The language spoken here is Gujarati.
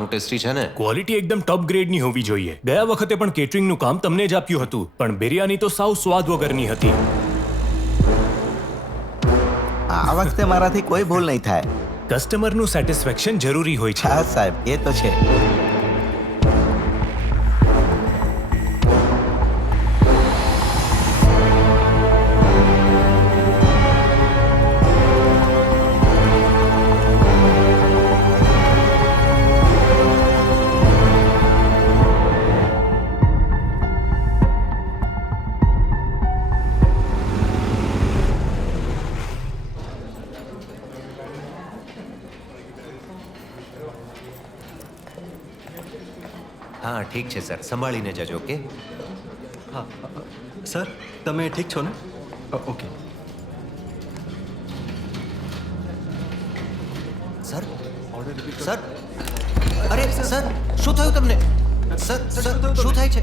ખાવાનું ટેસ્ટી છે ને? ક્વોલિટી એકદમ ટોપ ગ્રેડની હોવી જોઈએ. ગયા વખતે પણ કેટરિંગનું કામ તમને જ આપ્યું હતું, પણ બિરયાની તો સાવ સ્વાદ વગરની હતી. આ વખતે મારાથી કોઈ ભૂલ નહીં થાય. કસ્ટમરનું સેટિસ્ફેક્શન જરૂરી હોય છે. હા સાહેબ, એ તો છે. હા ઠીક છે સર, સંભાળીને જજો. ઓકે. હા સર, તમે ઠીક છો ને? ઓકે. સર સર, અરે સર, શું થયું તમને? સર સર, શું થાય છે?